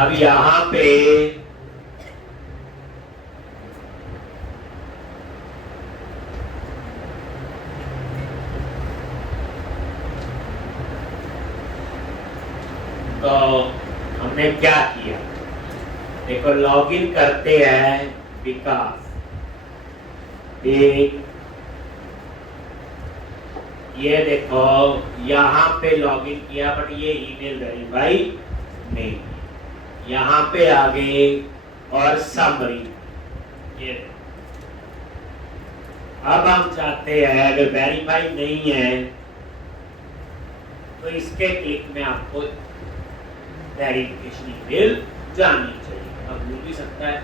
अब यहां पे तो हमने क्या किया, देखो लॉगिन करते हैं विकास, एक ये देखो यहाँ पे लॉगिन किया बट ये ईमेल वेरीफाई नहीं, यहाँ पे आ गए और समरी, ये अब हम चाहते हैं अगर वेरीफाई नहीं है तो इसके क्लिक में आपको वेरिफिकेशन ईमेल जानी चाहिए। अब मिल भी सकता है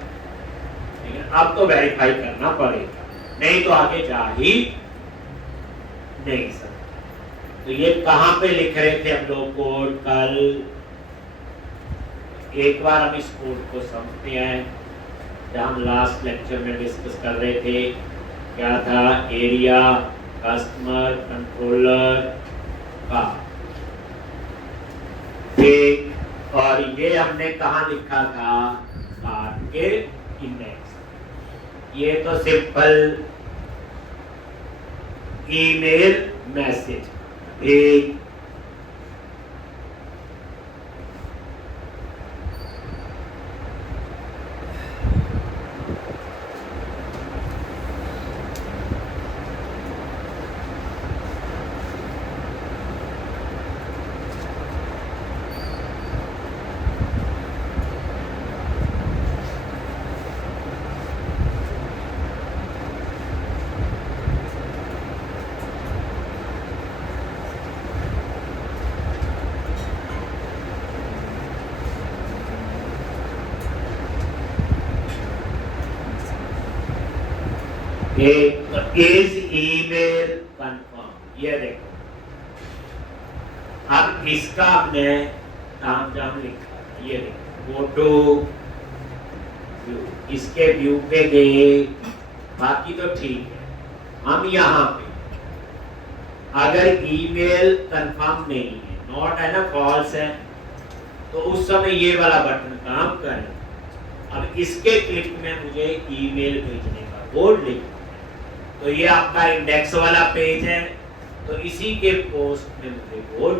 लेकिन अब तो वेरीफाई करना पड़ेगा, नहीं तो आगे जा ही नहीं सकता। तो ये कहां पे लिख रहे थे हम लोग कोड कल, एक बार हम इस कोड को समझते हैं। जब हम लास्ट लेक्चर में डिस्कस कर रहे थे क्या था, एरिया कस्टमर कंट्रोलर का एक, और ये हमने कहा लिखा था कार्ड के इंडेक्स। ये तो सिंपल ईमेल मैसेज एक, इज ईमेल कंफर्म। ये देखो अब इसका हमने नाम जाम लिखा, ये देखो गो टू व्यू, इसके व्यू पे गए, बाकी तो ठीक है। हम यहाँ पे अगर ईमेल कंफर्म नहीं है, नॉट है ना, फॉल्स है, तो उस समय ये वाला बटन काम करे। अब इसके क्लिक में मुझे ईमेल भेजने का कोड लिखना, तो ये आपका इंडेक्स वाला पेज है, तो इसी के पोस्ट में मुझे कोड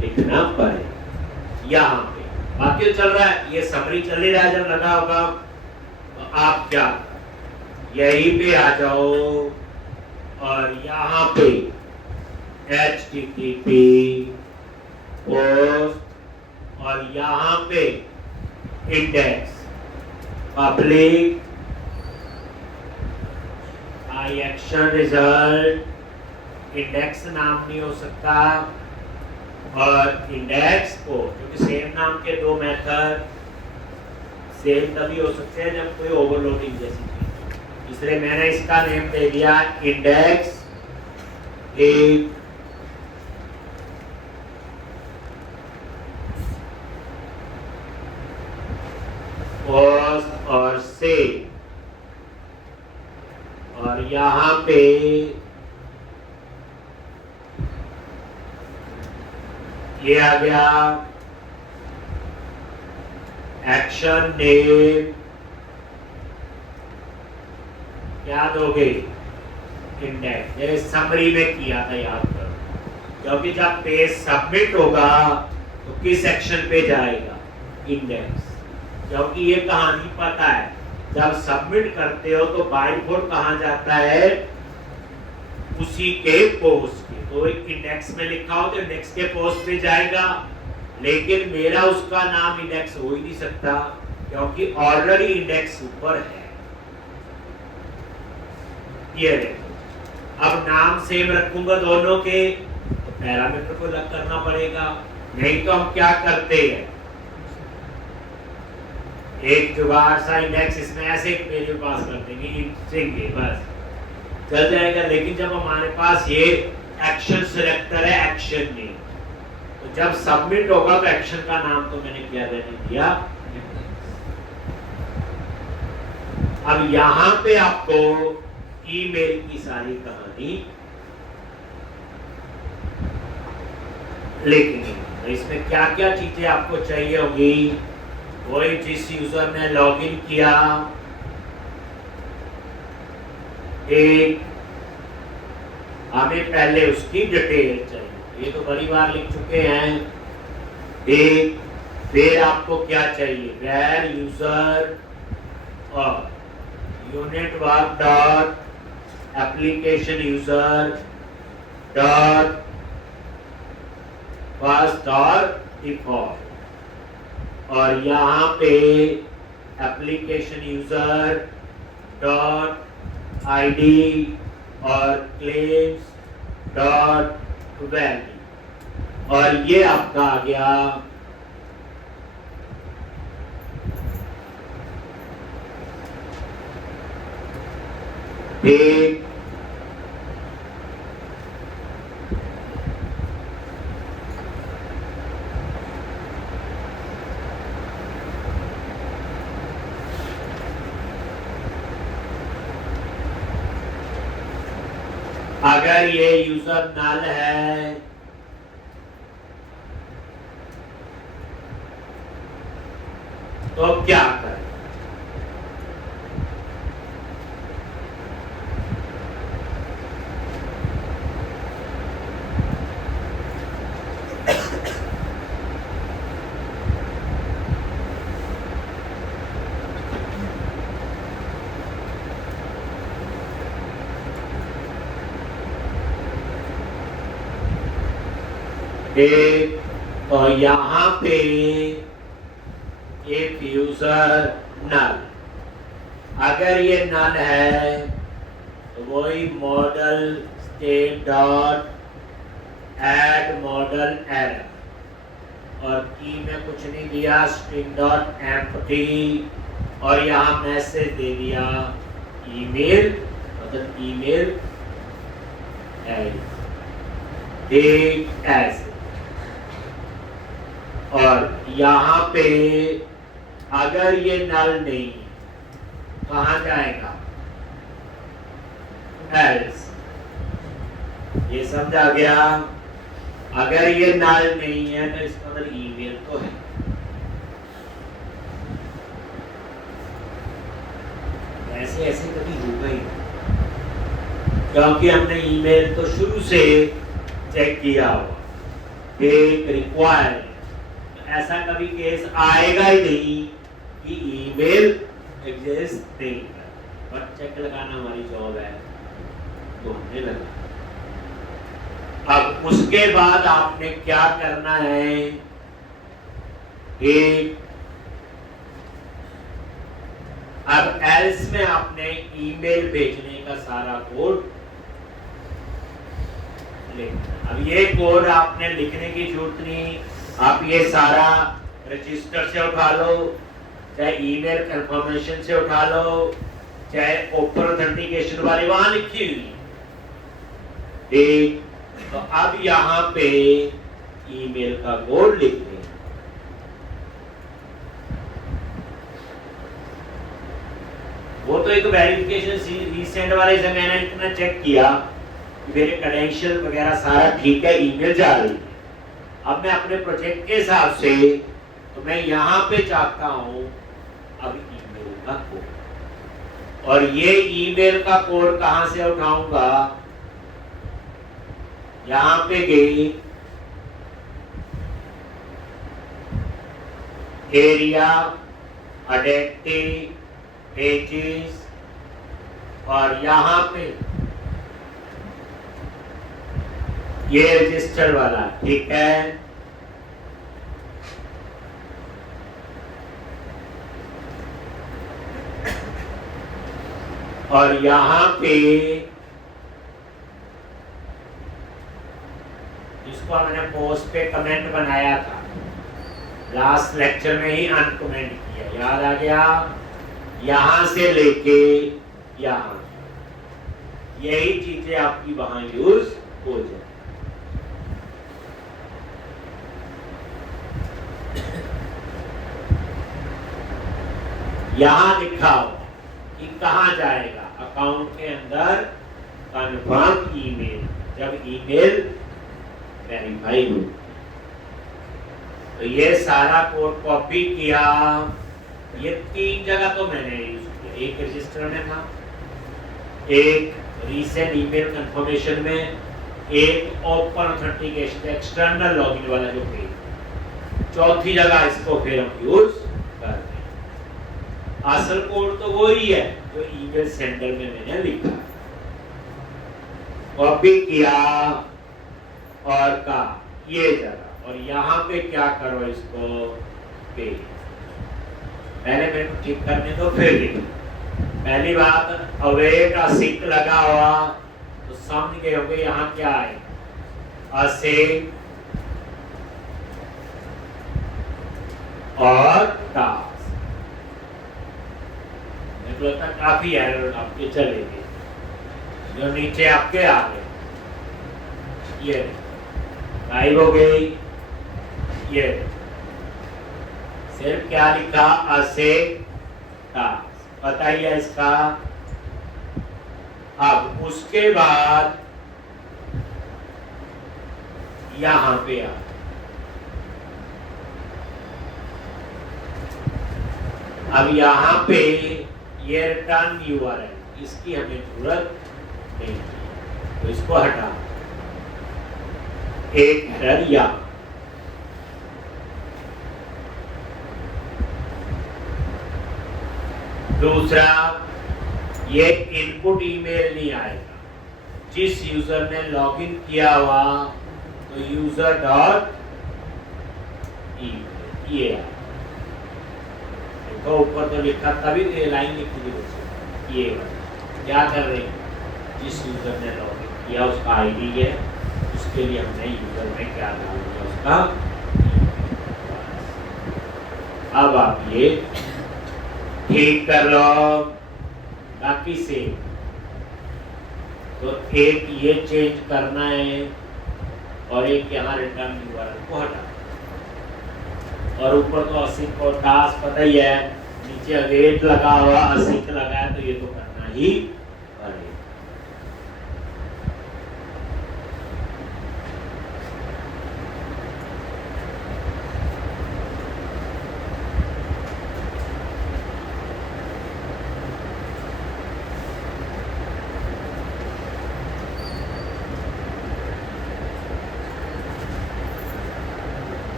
लिखना पड़ेगा यहाँ पे। बाकी तो चल रहा है, ये समरी चल ही रहा है। जब लगा होगा तो आप क्या यहीं पे आ जाओ और यहाँ पे HTTP पोस्ट और यहाँ पे index public action result, index नाम नहीं हो सकता, और इंडेक्स को, क्योंकि सेम नाम के दो मेथड सेम तभी हो सकते हैं जब कोई ओवरलोडिंग जैसी चीज, इसलिए मैंने इसका नेम दे दिया इंडेक्स एक, पोस्ट और सेव, और यहाँ पे ये आ गया एक्शन नेम, क्या दोगे इंडेक्स, जैसे समरी में किया था याद करो, क्योंकि जब पेज सबमिट होगा तो किस सेक्शन पे जाएगा, इंडेक्स, क्योंकि ये कहानी पता है जब सबमिट करते हो तो बाय डिफॉल्ट कहाँ जाता है, उसी के पोस्ट के, तो इंडेक्स में लिखा हो तो इंडेक्स के पोस्ट पे जाएगा, लेकिन मेरा उसका नाम इंडेक्स हो ही नहीं सकता क्योंकि ऑलरेडी इंडेक्स ऊपर है। ये देखो अब नाम सेम रखूंगा दोनों के तो पैरामीटर को अलग करना पड़ेगा, नहीं तो हम क्या करते हैं, एक जुगाड़ सा इंडेक्स इसमें ऐसे एक वैल्यू पास कर देंगे स्ट्रिंग के, बस चल जाएगा। लेकिन जब हमारे पास ये एक्शन सिलेक्टर है, एक्शन नेम, तो जब सबमिट होगा तो एक्शन का नाम तो मैंने क्या देने दिया। अब यहां पे आपको ईमेल की सारी कहानी लिखनी है, तो इसमें क्या क्या चीजें आपको चाहिए होगी कोई जिस यूजर ने लॉगिन किया, एक हमें पहले उसकी डिटेल चाहिए, ये तो बड़ी बार लिख चुके हैं। एक फिर आपको क्या चाहिए, वेर यूजर और unit work dot application user dot first और डिफॉल्ट, और यहाँ पे एप्लीकेशन यूजर डॉट आईडी और क्लेम्स डॉट वैल्यू, और ये आपका आ गया एक अगर ये यूजर नल है तो क्या करें, एक तो यहाँ पे एक यूजर नल, अगर ये नल है तो वही model state dot add model error, और की में कुछ नहीं दिया, स्ट्रिंग डॉट एम्प्टी, और यहाँ मैसेज दे दिया ईमेल, मतलब ईमेल ऐसे, और यहाँ पे अगर ये नल नहीं कहाँ जाएगा, एल्स, ये समझा गया। अगर ये नल नहीं है तो इसका मतलब ईमेल तो है, ऐसे ऐसे कभी होगा ही, क्योंकि हमने ईमेल तो शुरू से चेक किया हुआ, एक रिक्वायर्ड, ऐसा कभी केस आएगा ही नहीं कि ईमेल एग्जिस्ट नहीं है, पर चेक लगाना हमारी जॉब है, तो हमने लगा। अब उसके बाद आपने क्या करना है, एक अब एल्स में आपने ईमेल भेजने का सारा कोड लिखना। अब ये कोड आपने लिखने की जरूरत नहीं, आप ये सारा रजिस्टर से उठा लो, चाहे ईमेल कंफर्मेशन से उठा लो, चाहे ओपन ऑथेंटिकेशन वाली वहां लिखी हुई। ठीक, तो अब यहाँ पे ईमेल का कोड लिख दें। वो तो एक वेरिफिकेशन रीसेंड वाले से मैंने इतना चेक किया कि मेरे क्रेडेंशियल वगैरह सारा ठीक है, ईमेल जा रही है। अब मैं अपने प्रोजेक्ट के हिसाब से, तो मैं यहाँ पे चाहता हूँ अब ईमेल का कोड, और ये ईमेल का कोड कहाँ से उठाऊंगा, यहाँ पे गई एरिया, आइडेंटिटी, पेजेस, और यहाँ पे ये रजिस्टर वाला, ठीक है। और यहाँ पे जिसको मैंने पोस्ट पे कमेंट बनाया था, लास्ट लेक्चर में ही अनकमेंट किया, याद आ गया, यहां से लेके यहां, यही चीजें आपकी वहां यूज हो जाए। यहां लिखा हो कि कहां जाएगा, अकाउंट के अंदर कन्फर्म ईमेल, जब ईमेल वेरीफाई हो। तो ये सारा कोड कॉपी किया। ये 3 जगह तो मैंने यूज किया, एक रजिस्टर में था, एक रीसेंट ईमेल कंफर्मेशन में, एक ओपन ऑथेंटिकेशन एक्सटर्नल लॉगिन वाला जो पेज, चौथी जगह इसको फिर हम यूज कर रहे हैं। असल कोड तो वही है जो ईमेल सेंडर में मैंने लिखा, कॉपी किया और का ये जगह, और यहाँ पे क्या करो इसको पेज। पहले मेरे को ठीक करने दो फिर लिखो। पहली बात, अवेट असिंक लगा हुआ तो समझ गए होंगे यहाँ क्या है, असिंक और टास्क। मेरे को लगता काफी एरर आपके चलेंगे जो नीचे आपके आ गए, ये गायब हो गई। ये सिर्फ क्या लिखा, असिंक टास्क, बताइए इसका। अब उसके बाद यहां पे आ, अब यहां पे ये रिटर्न यूआरएल, इसकी हमें जरूरत नहीं, तो इसको हटा, एक एरर या दूसरा, ये इनपुट ईमेल नहीं आएगा जिस यूजर ने लॉगिन किया हुआ, तो यूजर डॉट ईमेल ये देखो ऊपर तो लिखा, तभी ये लाइन लिखी थी। ये क्या कर रहे हैं, जिस यूजर ने लॉगिन किया उसका आईडी है, उसके लिए हमने यूजर में क्या डाल दिया, उसका। अब आप ये ठीक कर लो, बाकी से तो एक ये चेंज करना है और एक यहाँ रिटर्न यूआरएल को हटा, और ऊपर तो असिंक को टास्क पता ही है, नीचे अवेट लगा हुआ, असिंक लगा है, तो ये तो करना ही पड़ेगा।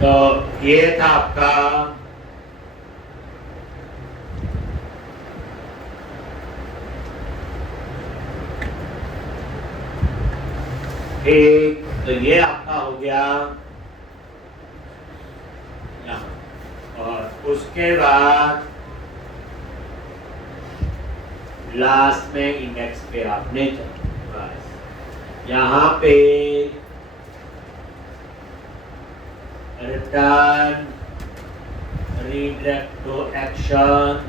तो ये था आपका एक, तो ये आपका हो गया यहाँ, और उसके बाद लास्ट में इंडेक्स पे आपने बस यहाँ पे return redirect to action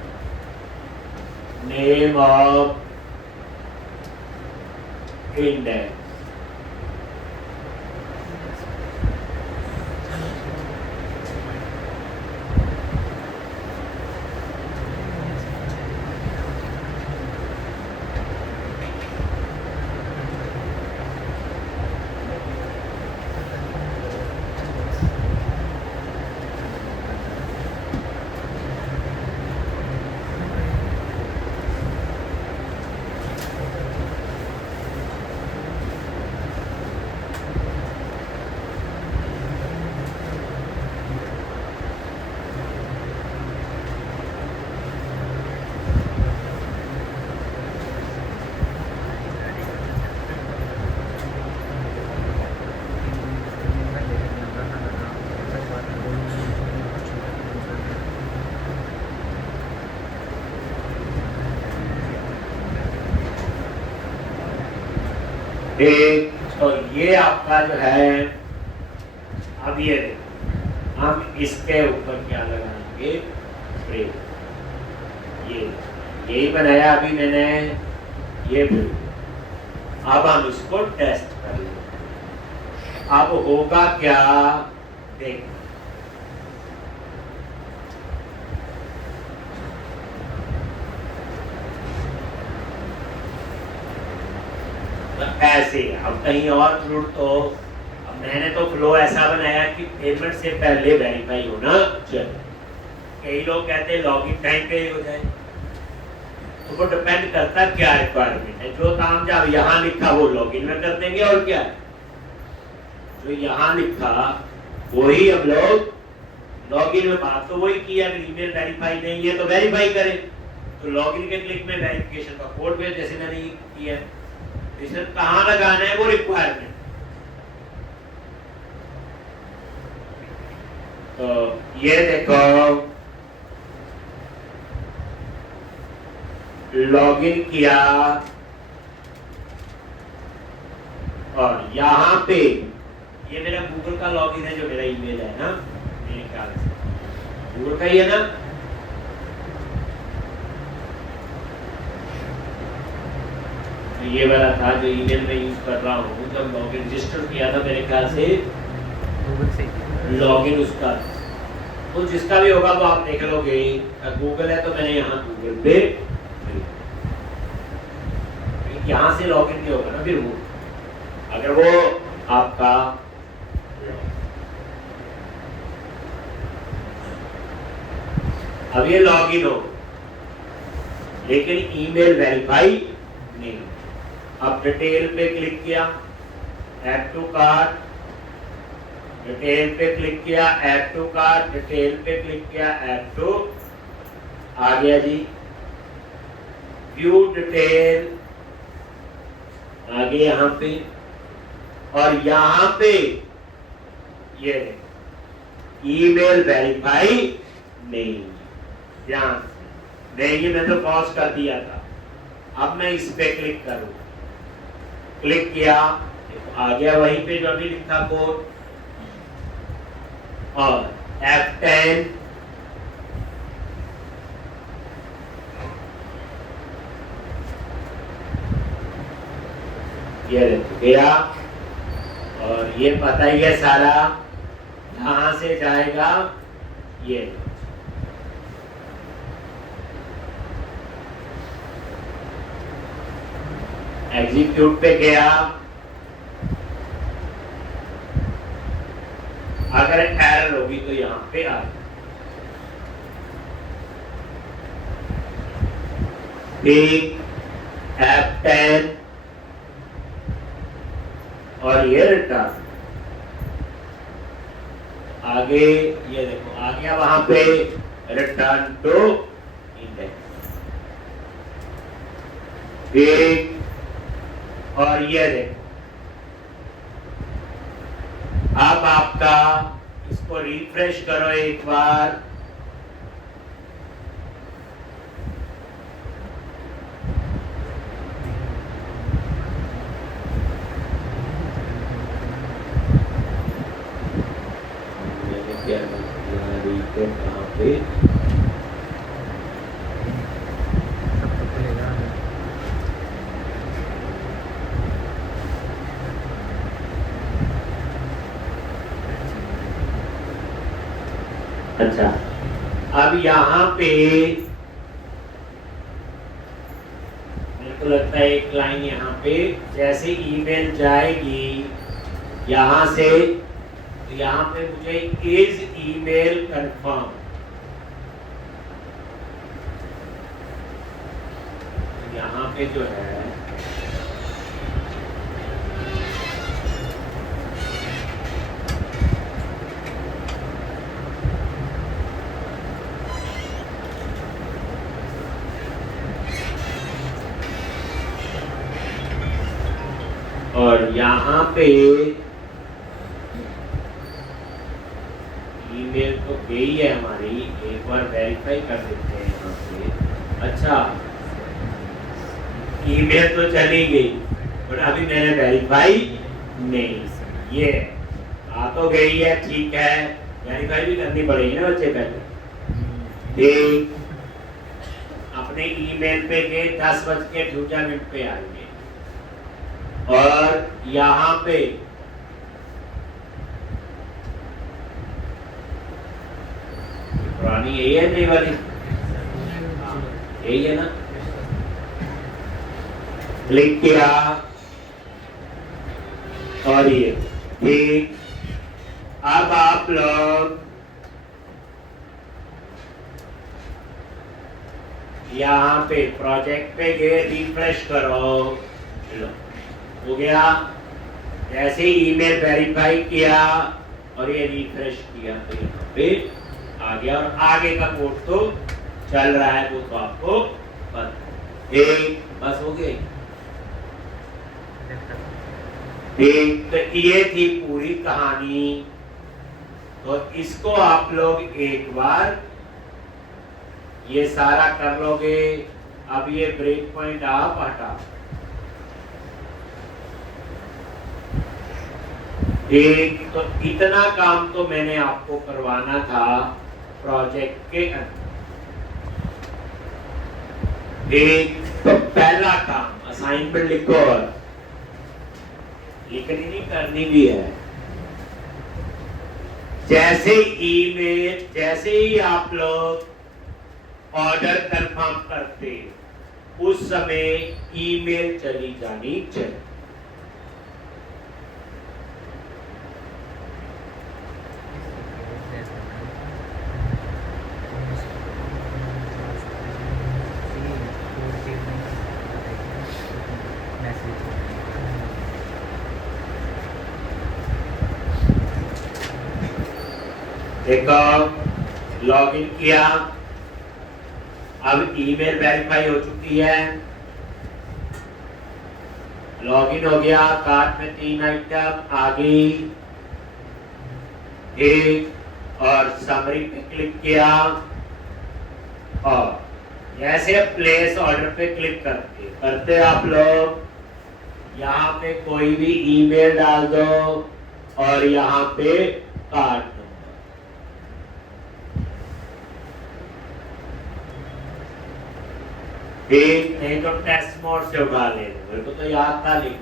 name of index. ठीक, तो ये आपका जो है, अब ये हम इसके ऊपर क्या लगाएंगे, स्प्रे। ये यही बनाया अभी मैंने, ये अब हम इसको टेस्ट कर लेंगे। अब होगा क्या देखना, ऐसे। अब कहीं और फ्लो, तो अब मैंने तो फ्लो ऐसा बनाया कि पेमेंट से पहले वेरीफाई होना चाहिए। कई लोग कहते हैं लॉगिन टाइम पे हो जाए, तो वो डिपेंड करता है क्या रिक्वायरमेंट है। जो काम जब यहाँ लिखा वो लॉगिन में कर देंगे, और क्या जो यहाँ लिखा वही हम लोग लॉगिन में, बात तो वही की। अगर ईमेल वेरीफाई नहीं है तो वेरीफाई करें, तो लॉगिन के क्लिक में वेरिफिकेशन का कोड भेज, जैसे मैंने ये किया। इसे कहाँ लगाना है वो रिक्वायरमेंट। तो ये देखो, लॉगिन किया और यहाँ पे ये मेरा गूगल का लॉगिन है, जो मेरा ईमेल है ना, मेरे ख्याल से गूगल का ही है ना। ये वाला था जो ईमेल में यूज कर रहा हूँ। जब लॉगिन रजिस्टर किया था मेरे ख्याल से गूगल से लॉगिन उसका, तो जिसका भी होगा वो आप देख लोगे। गूगल है तो मैंने यहाँ गूगल पे, यहाँ से लॉगिन नहीं होगा ना फिर वो, अगर वो आपका अब ये लॉगिन हो लेकिन ईमेल वेरीफाई नहीं। अब डिटेल पे क्लिक किया, ऐड टू कार्ट, डिटेल पे क्लिक किया, ऐड टू कार्ट, डिटेल पे क्लिक किया, ऐड टू, आ गया जी। व्यू डिटेल आगे यहाँ पे, और यहाँ पे ये ईमेल वेरीफाई नहीं, ध्यान नहीं, मैं तो पॉज कर दिया था। अब मैं इस पे क्लिक करूँ, क्लिक किया, आ गया वहीं पे जो अभी लिखा कोड, और F10 ये गया, और ये पता ही है सारा कहां से जाएगा। ये एग्जीक्यूट पे गया, अगर एरर होगी तो यहां पे आ F10 और ये रिटर्न। आगे ये देखो आ गया वहां पे रिटर्न टू इंडेक्स, एक, और ये देखो अब आपका, इसको रिफ्रेश करो एक बार, कहाँ पे अच्छा, अब यहाँ पे मेरे को लगता है एक लाइन यहाँ पे, जैसे ईमेल जाएगी यहाँ से, तो यहाँ पे मुझे इज ईमेल कंफर्म, यहाँ पे जो है और यहाँ पे ईमेल तो गई है हमारी, एक बार वेरीफाई कर देते हैं यहाँ पे। अच्छा ईमेल तो चली गई, और अभी मैंने वेरीफाई नहीं, ये आ तो गई है, ठीक है, वेरीफाई भी करनी पड़ेगी ना बच्चे पहले। ठीक, अपने ईमेल पे गए 10:52 पे आएंगे और यहाँ पे पुरानी यही है, नई वाली यही है ना, क्लिक किया और ये ठीक। अब आप लोग यहाँ पे प्रोजेक्ट पे गए, रिफ्रेश करो, हो गया। जैसे ही ईमेल वेरीफाई किया और ये रिफ्रेश किया तो यहाँ पे आ गया और आगे का कोड तो चल रहा है, वो तो आपको पता। एक बस हो गई। ठीक, तो ये थी पूरी कहानी। तो इसको आप लोग एक बार ये सारा कर लोगे। अब ये ब्रेक पॉइंट आप हटा, ठीक। तो इतना काम तो मैंने आपको करवाना था प्रोजेक्ट के अंदर। एक तो पहला काम असाइनमेंट लिखो, और लिखनी नहीं करनी भी है। जैसे ईमेल, जैसे ही आप लोग ऑर्डर कंफर्म करते उस समय ईमेल चली जानी चाहिए। देखो, लॉगिन किया, अब ईमेल वेरीफाई हो चुकी है, लॉगिन हो गया, कार्ट में 3 आइटम आ गई, एक और समरी पे क्लिक किया और जैसे प्लेस ऑर्डर पे क्लिक करते आप लोग यहाँ पे कोई भी ईमेल डाल दो और यहाँ पे कार्ड एक, नहीं तो टेस्ट मोड से उठा ले, मेरे को तो याद था, लिख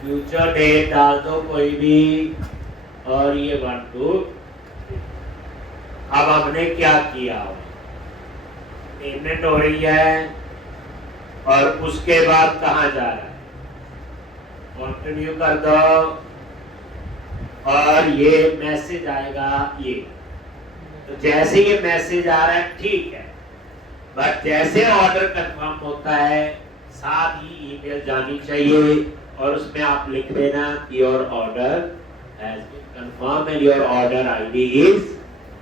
फ्यूचर डेट डाल दो कोई भी और ये 1 2। अब हमने क्या किया, पेमेंट हो रही है और उसके बाद कहाँ जा रहा है, कंटिन्यू कर दो और ये मैसेज आएगा। ये तो जैसे ये मैसेज आ रहा है ठीक है, बट जैसे ऑर्डर कंफर्म होता है साथ ही ईमेल जानी चाहिए और उसमें आप लिख देना your order has been confirm and your order ID is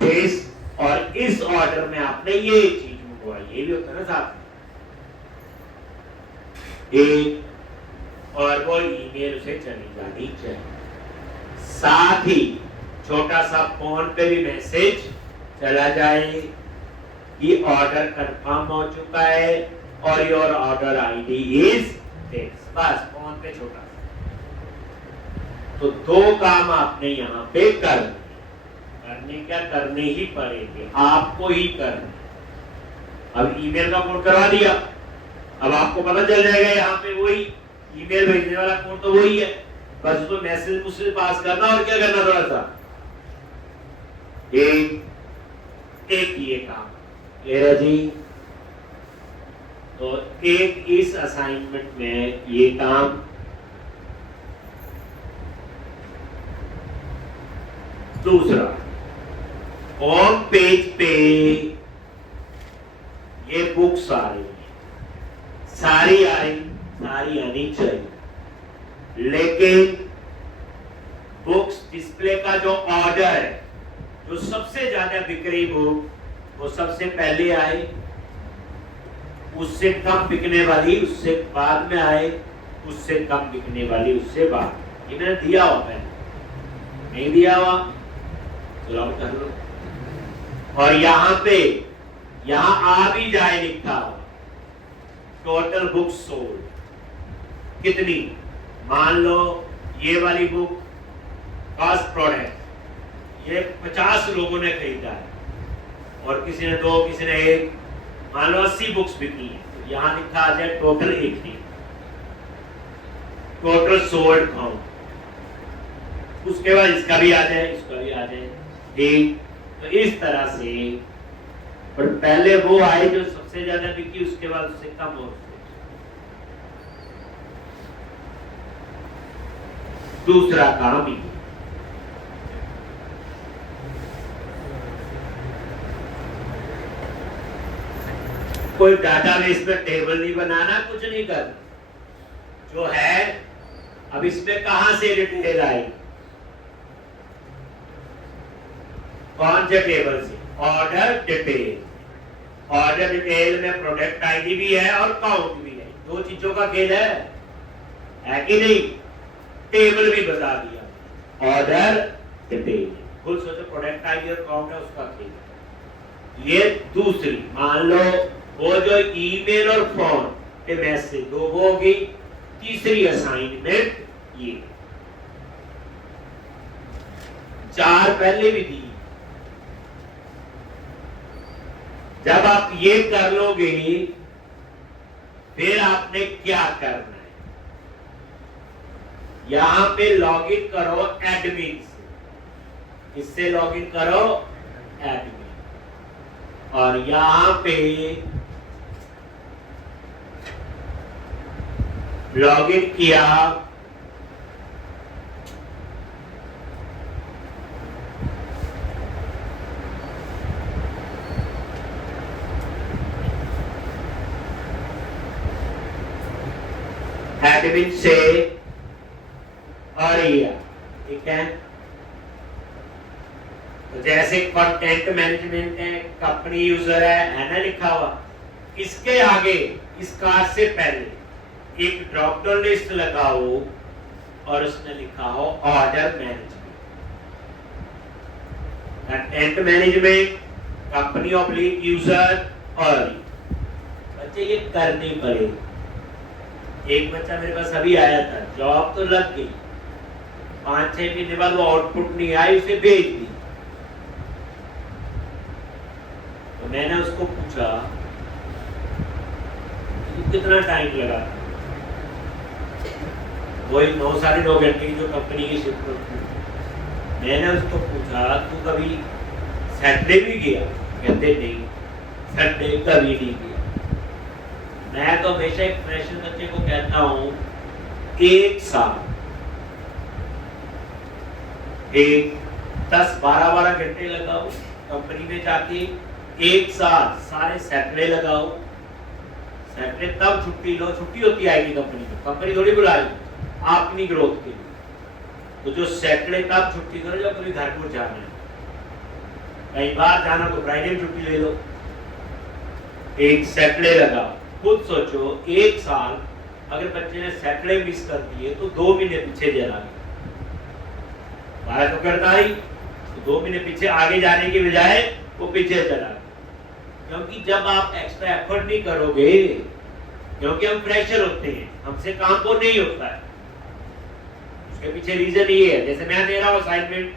this, और इस ऑर्डर में आपने ये चीज मंगवाई, ये भी होता है ना साथ में एक, और वो ईमेल उसे चली जानी चाहिए। साथ ही छोटा सा फोन पे भी मैसेज चला जाए कि ऑर्डर कंफर्म हो चुका है और your order ID is this, बस फोन पे छोटा सा। तो 2 काम आपने यहाँ पे करने ही पड़ेंगे, आपको ही करने। अब ईमेल का कोड करवा दिया, अब आपको पता चल जाएगा यहाँ पे वही ईमेल भेजने वाला कोड तो वही है, बस उसको मैसेज मुझसे पास करना और क्या करना, थोड़ा सा एक ये काम क्लियर जी। तो एक इस असाइनमेंट में ये काम, दूसरा होम पेज पे ये बुक्स आ रही है, सारी आनी चाहिए, लेकिन बुक्स डिस्प्ले का जो ऑर्डर है, जो सबसे ज्यादा बिक रही बुक वो सबसे पहले आए, उससे कम बिकने वाली उससे बाद में आए, उससे कम बिकने वाली उससे बाद। ये मैंने दिया हुआ, मैंने नहीं दिया हुआ लॉग कर लो, और यहाँ पे यहाँ आ भी जाए लिखा हुआ टोटल बुक्स सोल्ड, कितनी, मान लो ये वाली बुक कॉस्ट प्रोडक्ट ये 50 लोगों ने खरीदा है और किसी ने 2 किसी ने 1, मान लो 80 बुक्स बिकी है, तो यहाँ लिखा आ जाए टोटल 80, टोटल सोल्ड काउंट। उसके बाद इसका भी आ जाए, इसका भी आ जाए, ठीक। तो इस तरह से, पर पहले वो आए जो सबसे ज्यादा बिकी, उसके बाद उससे कम और दूसरा काम ही। कोई डाटाबेस में टेबल नहीं बनाना, कुछ नहीं करना, जो है अब इसमें कहां से डिटेल आई, कौन से टेबल से, ऑर्डर डिटेल। ऑर्डर डिटेल में प्रोडक्ट आईडी भी है और काउंट भी है, 2 चीजों का खेल है कि नहीं। टेबल भी बता दिया, ऑर्डर डिटेल, खुद सोचो प्रोडक्ट आईडी और काउंट है, उसका खेल। ये दूसरी, मान लो वो जो ईमेल और फोन के मैसेज 2 होगी। तीसरी असाइनमेंट ये 4 पहले भी दी। जब आप ये कर लोगे फिर आपने क्या करना है, यहां पे लॉगिन करो एडमिन से, इससे लॉगिन करो एडमिन, और यहां पे लॉगिन किया, एडमिन से, और ये ठीक है। तो जैसे कंटेंट मैनेजमेंट है, कंपनी यूजर है ना लिखा हुआ, इसके आगे इस कार्ड से पहले एक ड्रॉप डाउन लिस्ट लगाओ और उसमें लिखा हो order management. Content management, company oblique user, और बच्चे ये करनी पड़ेगी। एक बच्चा मेरे पास अभी आया था, जॉब तो लग गई, 5-6 महीने बाद वो आउटपुट नहीं आई, उसे भेज दी। तो मैंने उसको पूछा कितना टाइम लगा, वही 9-9.5 घंटे की जो कंपनी की शिफ्ट होती है। मैंने उसको पूछा तू कभी सैटरडे भी गया, कहते नहीं, सैटरडे कभी नहीं गया। मैं तो हमेशा एक फ्रेशर बच्चे को कहता हूं, 1 साल, 10-12 घंटे लगाओ कंपनी में जाके, 1 साल सारे सैटरडे लगाओ। सैटरडे तब छुट्टी लो, छुट्टी होती आएगी कंपनी में, कंपनी थोड़ी बुलाएगी अपनी ग्रोथ के लिए। तो जो सैटरडे तब छुट्टी करो जब कभी घर को जाना है, कई बार जाना तो फ्राइडे में छुट्टी ले लो, 1 सैटरडे लगाओ। खुद सोचो 1 साल अगर बच्चे ने सैटरडे मिस कर दिए तो 2 महीने पीछे चला गया, बारह तो करता ही, तो 2 महीने पीछे आगे जाने की बजाय वो पीछे चला गया। क्योंकि जब आप एक्स्ट्रा एफर्ट नहीं करोगे, क्योंकि हम फ्रेशर होते हैं, हमसे काम वो नहीं होता है, उसके पीछे रीजन ये है। जैसे मैं दे रहा हूँ असाइनमेंट,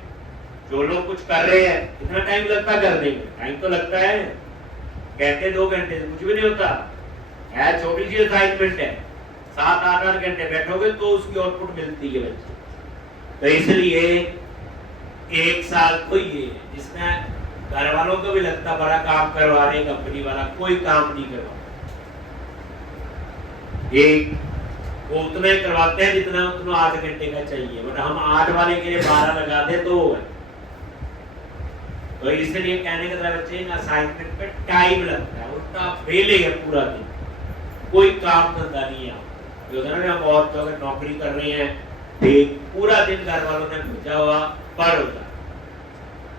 जो लोग कुछ कर रहे हैं, कितना टाइम लगता है करने में, टाइम तो लगता है, घंटे 2 घंटे से कुछ भी नहीं होता है, छोटी सी असाइनमेंट है, 7-8 घंटे बैठोगे तो उसकी आउटपुट मिलती है बच्चे। तो इसलिए 1 साल तो ये है जिसमें घर वालों को भी लगता बड़ा काम करवा रहे, कंपनी वाला कोई काम नहीं करवा, वो उतना ही करवाते हैं जितना उतना 8 घंटे का चाहिए, बट हम 8 वाले के लिए 12 लगा दे तो है। तो इसलिए कहने का बच्चे असाइनमेंट पे टाइम लगता है, उनका फेल है पूरा दिन, कोई काम धंधा नहीं है। हम और तो अगर नौकरी कर रहे हैं, एक पूरा दिन घर वालों ने भेजा हुआ पर होता,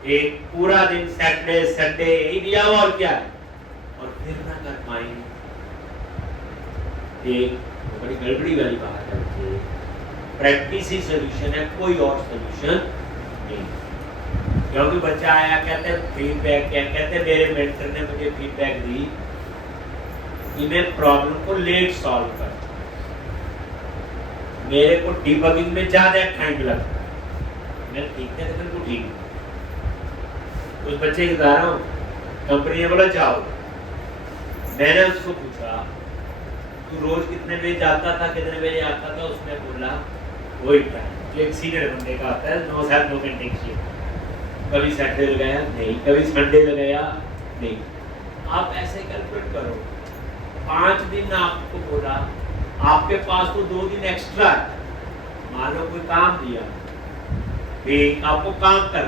एक पूरा दिन सैटरडे संडे यही दिया हुआ, और क्या है, और फिर ना कर पाएंगे, एक बड़ी गड़बड़ी वाली बात है। प्रैक्टिस ही सोल्यूशन है, कोई और सोल्यूशन नहीं। क्योंकि बच्चा आया कहते फीडबैक, क्या कहते मेरे मेंटर ने मुझे फीडबैक दी कि मैं प्रॉब्लम को लेट सॉल्व कर, मेरे को डिबगिंग में ज्यादा टाइम लगता है। मैं ठीक है तो बिल्कुल ठीक है। उस बच्चे की बता रहा हूँ, कंपनी ने बोला जाओ। मैंने उसको पूछा तू रोज कितने बजे जाता था, कितने बजे आता था? उसने बोला वही टाइम जो एक सीनियर बंदे का आता है, 9 घंटे की शिफ्ट। कभी सैटरडे लगाया नहीं, कभी संडे लगाया नहीं। आप ऐसे कैलकुलेट करो, 5 दिन आपको बोला, आपके पास तो 2 दिन एक्स्ट्रा है। मान लो कोई काम दिया, आपको काम करना,